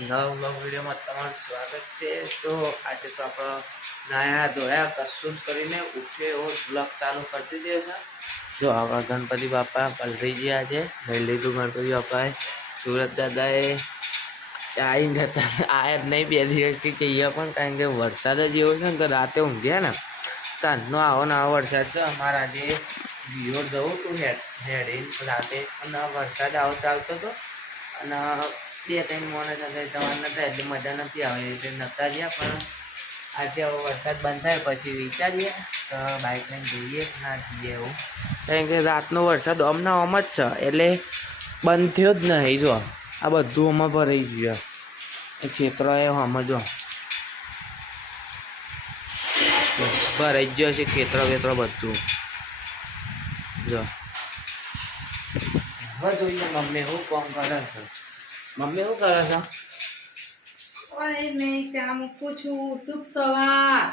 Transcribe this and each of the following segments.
નવા વ્લોગ વિડીયોમાં આજે તો આપણે જ જો આપણા ગણપતિ બાપા પલટી ગયા લીધું ગણપતિ બાપાએ સુરત દાદાએ આવીને જતા આયા જ નહીં બે દિવસથી કહીએ પણ કારણ કે વરસાદ જ એવો છે ને તો રાતે ઊંઘ્યા ને તારનો આવો ને આવો વરસાદ છે અમારા આજે વિયોર જવું હતું હેડ, હેડીને રાતે અને વરસાદ આવો ચાલતો હતો અને બે ત્રણ મોને સાથે જવાનું નતા એટલે મજા નથી આવે એટલે નતા ગયા, પણ આજે હવે વરસાદ બંધ થાય પછી વિચારીએ તો બાઇક લઈને જઈએ, ના જઈએ એવું. કારણ કે રાતનો વરસાદ અમને આમ જ છે, એટલે બંધ થયો જ નહીં, જો. આ બધું આમાં ભરાઈ ગયું ખેતરો એ આમાં જો ભરાઈ ગયો છે ખેતરો વેતરો બધું. જો. હવે જોઈએ મમ્મી હું કોમ કરે છે. મમ્મી શું કરે છે? ઓય નહીં ચા મૂકું છું. શુભ સવાર.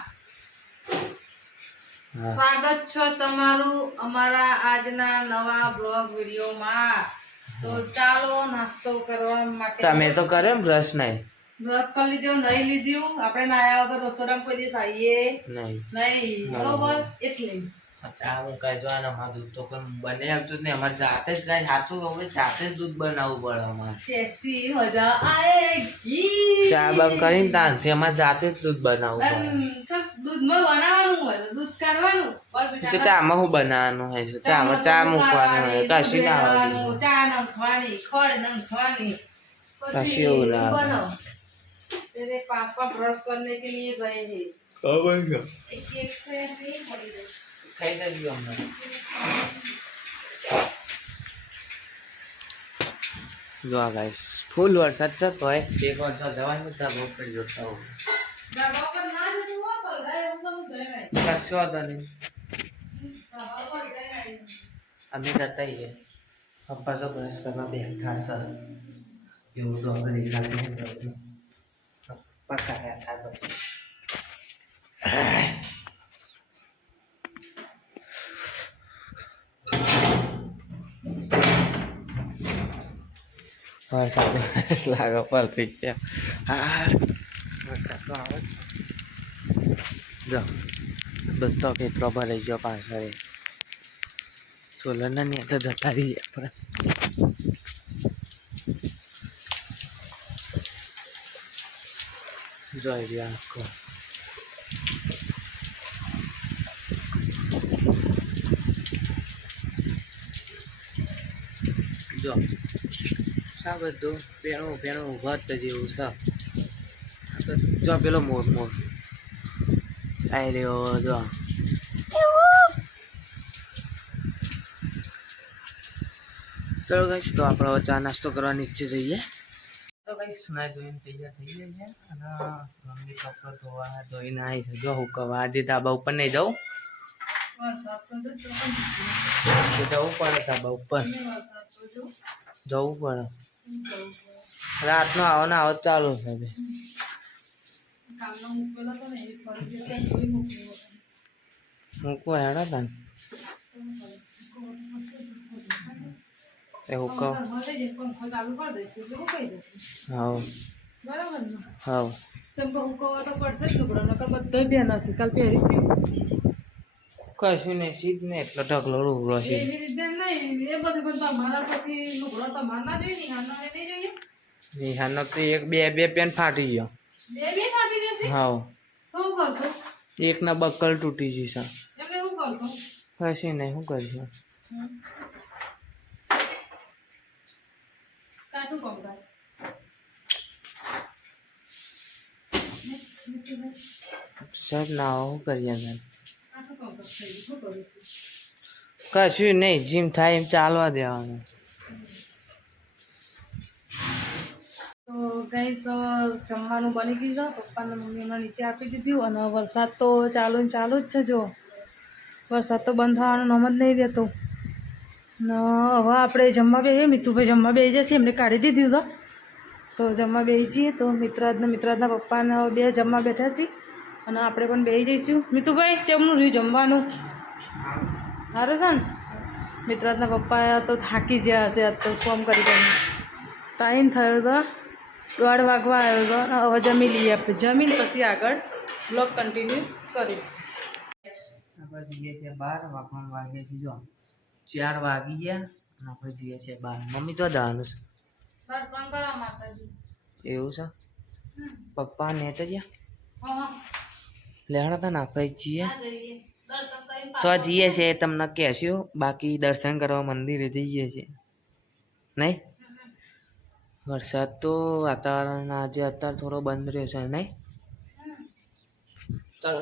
સ્વાગત છો તમારું અમારા આજના નવા બ્લોગ વિડીયોમાં. તો ચાલો નાસ્તો કરવા માટે તમે તો કરે બ્રશ નહીં? બ્રશ કરી લીધો નહીં લીધું. આપણે નાયા વગર રસોડામાં કોઈ દિવસ આવીએ નહીં. નહીં. બરોબર? એટલે. ચા હું કઈ જો આના દૂધ તો કોઈ બને આવતું નહીં. અમારે જાતે જ કઈ સાચું હવે જાતે જ દૂધ બનાવવું પડે અમારે. ચા બંધ કરીને ત્યાંથી અમારે જાતે જ દૂધ બનાવવું પડે. દૂધમાં બનાવવાનું હોય દૂધ કાઢવાનું. તો ચામાં શું બનાવવાનું હોય છે? ચામાં ચા મૂકવાનું હોય કશી ના આવડે ચા નાખવાની ખડ નાખવાની કશી એવું ના આવડે પાપા બ્રશ કરને કે લીએ ગયે હે કબ એક એક પડી ખાઈ દેજો અમને જો આ ગાઈસ ફૂલ વરસાદ છે તો એ એક વરસાદ જવાનું હતા બહુ પર જોતા હું કશો હતો નહીં અમે જતા છીએ પપ્પા તો બ્રશ કરવા બેઠા સર એવું તો અમે પપ્પા કર્યા હતા પછી. વરસાદ લાગે પલટી ગયા હા વરસાદ તો આવે છે. જો, બધો કેટલો ભરાઈ ગયો પાછળ. સોલરના ને તો જતા રહીએ આપણે જોઈ રહ્યા આખો. જો. આ બધું ભેણું ભેણું ઊભા જેવું છે. જો પેલો મોર મોર. આઈ રહ્યો જો ચલો કહીશ તો આપણે વચ્ચે નાસ્તો કરવા નીચે જઈએ. તો કઈ સુનાઈ ધોઈને તૈયાર થઈ ગયા છે અને મમ્મી કપડો ધોવા ધોઈને આવી છે. જો હું કહું, આજે ધાબા ઉપર નહીં જાઉં. જવું પડે ધાબા ઉપર. જવું પડે. રાતનો આવો ને આવો ચાલુ છે. મૂકવા હેડો તને? એવું કહું. હા હા તમે કહું કહો તો પડશે જ લુગડો નકર બધો બેન હશે કાલ પહેરીશું. કશું નહીં સીધ ને એટલો ઢગલો રૂગડો છે એવી રીતે નહીં એ બધું પણ તમારા પછી લુગડો તો મારના જોઈએ નિહાળનો એ નહીં જોઈએ. નિહાનો તો એક બે બે પેન ફાટી ગયો. બે બે ફાટી જશે? હા. શું કરશો? એકના બકલ તૂટી છે. એટલે શું કરશો? કશું નહીં શું કરીશું? કાચું કોમ કર? સર ના હું કરીએ તને કાચું કામ કર થઈ ગયું શું કરીશું કશું નહીં જીમ થાય એમ ચાલવા દેવાનું. તો ગઈ જમવાનું બની ગયું છે. પપ્પાને મમ્મીને નીચે આપી દીધું અને વરસાદ તો ચાલુ ને ચાલુ જ છે, જો. વરસાદ તો બંધ થવાનું નામ જ નહીં રહેતો. ને હવે આપણે જમવા બેસીએ મિતુભાઈ જમવા બેસી જશે, એમને કાઢી દીધું છે. તો જમવા બેસી જઈએ, તો મિત્રાજના મિત્રાજના પપ્પાને બે જમવા બેઠા છીએ અને આપણે પણ બેસી જઈશું. મિતુભાઈ, કેમનું રહ્યું જમવાનું? સારું છે ને મિત્રાજના પપ્પા તો થાકી ગયા હશે આજ તો ફોન કરી દઉં ટાઈમ થયો તો દોઢ વાગવા આવ્યો હતો હવે જમી લઈએ આપણે. જમીન પછી આગળ બ્લોગ કન્ટિન્યુ કરીશ. આપણે જઈએ છીએ બાર વાગવાનું વાગે છે જો. ચાર વાગી ગયા અને આપણે જઈએ છીએ બાર. મમ્મી તો જવાનું છે. એવું છે? પપ્પા ને તો ગયા? લેણા હતા ને આપણે જઈએ. તો જઈએ છીએ તમને કહેશું બાકી દર્શન કરવા મંદિરે જઈએ છીએ નહીં? વરસાદ તો વાતાવરણ આજે અત્યારે થોડો બંધ રહ્યો છે, નહીં? ચાલો.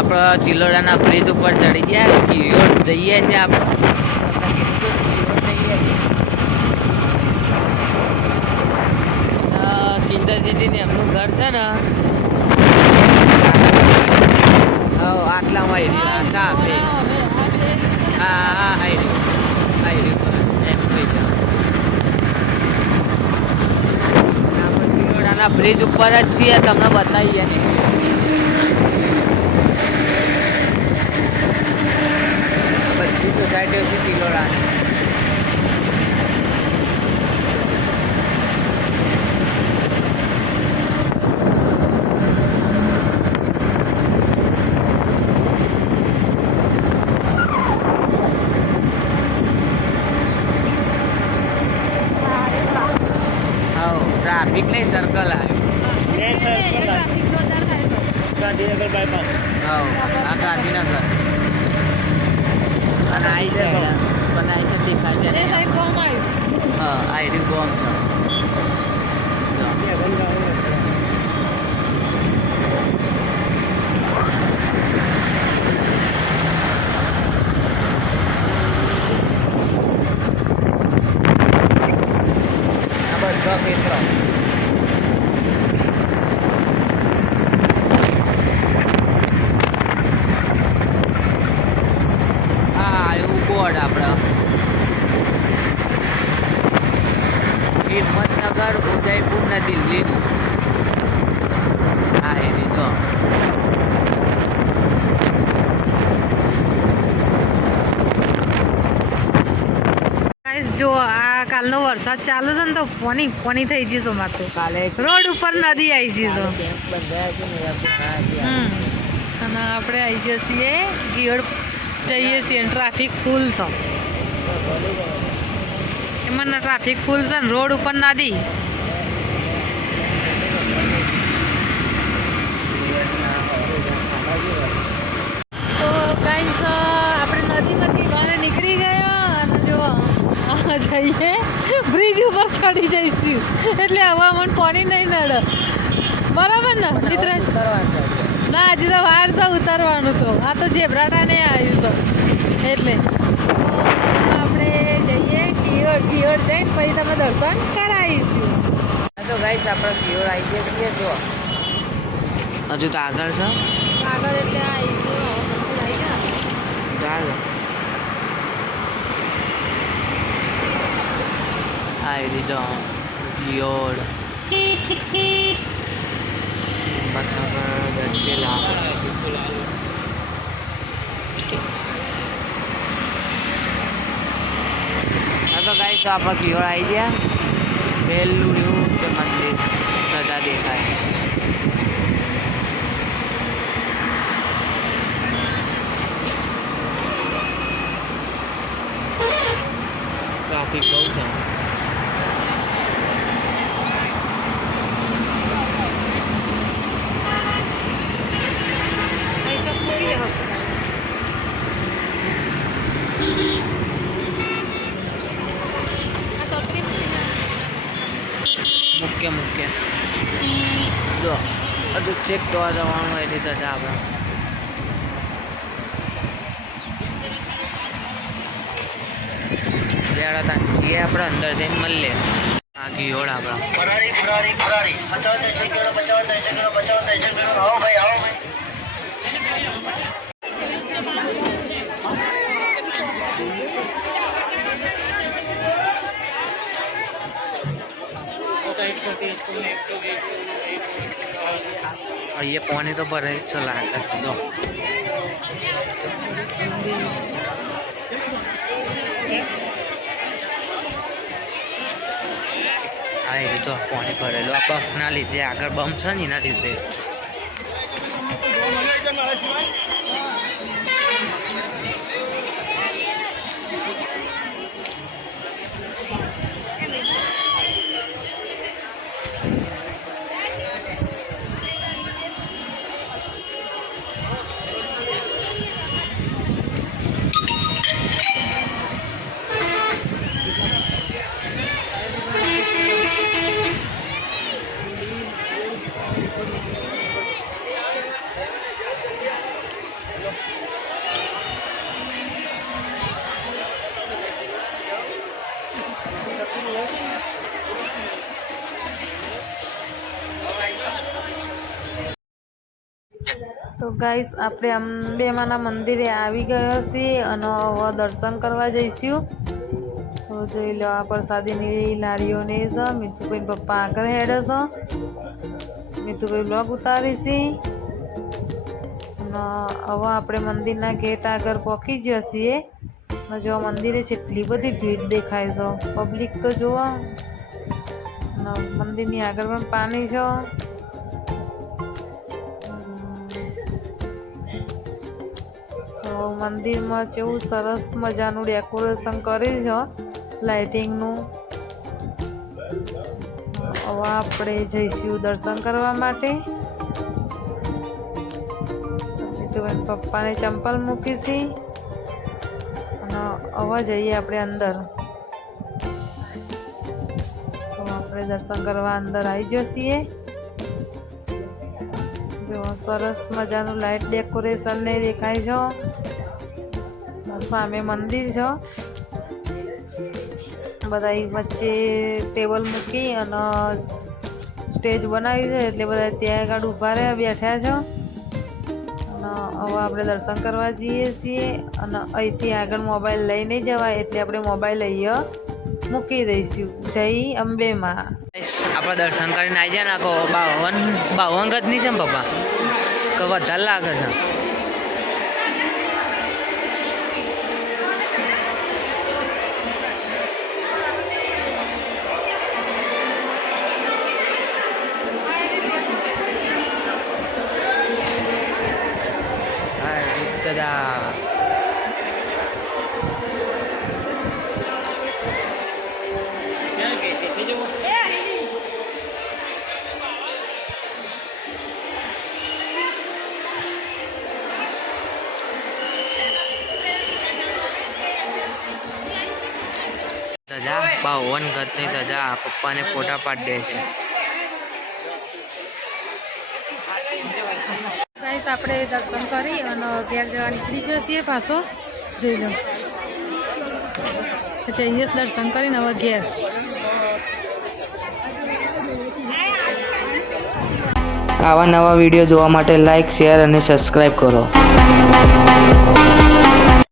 આપણે ચિલોડાના બ્રિજ ઉપર ચડી ગયા કિયોડ જઈએ છીએ આપણે. કિંદરજીજીને એમનું ઘર છે ને. હા આટલામાં આવી રહ્યું હા હા આવી રહ્યું આવી રહ્યું બ્રિજ ઉપર જ છીએ તમને બતાવીએ સોસાયટીઓ છે ટ્રાફિક નહીં સર્કલ આવ્યું ટ્રાફિક બાયપાસ હા આ ગાંધીનગર. અને આઈ છે પણ આઈ છે દેખાય છે એ ભાઈ કોમ આવ્યું હા આઈ રહ્યું ગોમ છે જો. આ બધા ખેતરો હા એવું બોર્ડ આપણે હિંમતનગર ઉદયપુર ને દિલ્હીનું હા એ લીધો ગાઈસ જો આ કાલનો વરસાદ ચાલુ છે ને તો પોની પોની થઈ જશે માથું કાલે રોડ ઉપર નદી આવી છે. ગયા. હમ. અને આપણે આવી જઈએ છીએ ગીવડ જઈએ છીએ ટ્રાફિક ફૂલ છે. એમાં ટ્રાફિક ફૂલ છે ને રોડ ઉપર નદી તો ગાઈસ આપણે નદીમાંથી બહાર નીકળી ગયા અને જો આ જઈએ બ્રિજ ચડી જઈશું. એટલે હવા મને પાણી નહીં નડે. બરાબર ને મિત્ર. ના હજી તો વાર છે ઉતારવાનું તો. આ તો જેબ્રાટા ને આવ્યું તો. એટલે. આપણે જઈએ કિયોડ કિયોડ જઈને પછી તમે દર્શન કરાવીશું. તો ગાઈસ આપણે કિયોડ આવી ગયા છીએ જો હજુ તો આગળ છે? આગળ એટલે આવી ગયો મંદિર આવી ગયા. ચાલો. આવી દીધો કિયોડ હિંમતનગર દર્શેલા હા તો ગાઈસ તો આપણે કિયોડ આવી ગયા પહેલું રહ્યું તે મંદિર સજા દેખાય ટ્રાફિક બહુ છે અહીં તો મૂકી દે આ છત્રી મૂકી દે. મુખ્ય મુખ્ય જો, હજુ ચેક કરવા જવાનું હોય રીતે છે આપણે. બેડા તા આપણે અંદર જઈને મળીએ આ ઘીઓળ આપણા. અહીંયા पानी तो જ છે લાગે તો હા એ તો પાણી ભરેલું આ બફના લીધે આગળ બમ ને એના લીધે તો ગાઈસ, આપણે અંબેમાના મંદિરે આવી ગયા છીએ અને હવે દર્શન કરવા જઈશું. તો જોઈ લો આ પ્રસાદીની લારીઓને છે. મિતુભાઈ પપ્પા આગળ હેડે છે. મિતુભાઈ બ્લોગ ઉતારી છે. અને હવે આપણે મંદિરના ગેટ આગળ પહોંચી ગયા છીએ. જો મંદિરે જેટલી બધી ભીડ દેખાય છે પબ્લિક તો અને મંદિરની આગળ પણ પાણી છે. મંદિરમાં કેવું સરસ મજાનું ડેકોરેશન કર્યું છે, લાઇટિંગનું. હવે આપણે જઈશું દર્શન કરવા માટે. તો પપ્પાને ચંપલ મૂકીશી અને હવે જઈએ આપણે અંદર. આપણે દર્શન કરવા અંદર આવી જઈએ સરસ મજાનું લાઇટ ડેકોરેશન ને દેખાય છે. સામે મંદિર છે બધા વચ્ચે ટેબલ મૂકી અને સ્ટેજ બનાવી છે, એટલે બધા ત્યાં આગળ ઊભા રહ્યા, બેઠા છે. અને હવે આપણે દર્શન કરવા જઈએ છીએ અને અહીંથી આગળ મોબાઈલ લઈ નહીં જવાય, એટલે આપણે મોબાઈલ અહીંયા મૂકી દઈશું. જય અંબેમાં. આપણે દર્શન કરીને આવી જાય નાખો બાવન બાવન ગજની છે ને પપ્પા કે વધારે લાગે છે. દાદા ધજા બાવન ગતની તજા પપ્પાને ફોટા પાડી દે છે. ગાઈસ આપણે દર્શન કરી અને ઘેર જવા નીકળી જઈએ પાછો. જોઈ લો. જઈએ દર્શન કરીને હવે ઘેર. આવા નવા વીડિયો જોવા માટે લાઇક શેર અને સબસ્ક્રાઈબ કરો.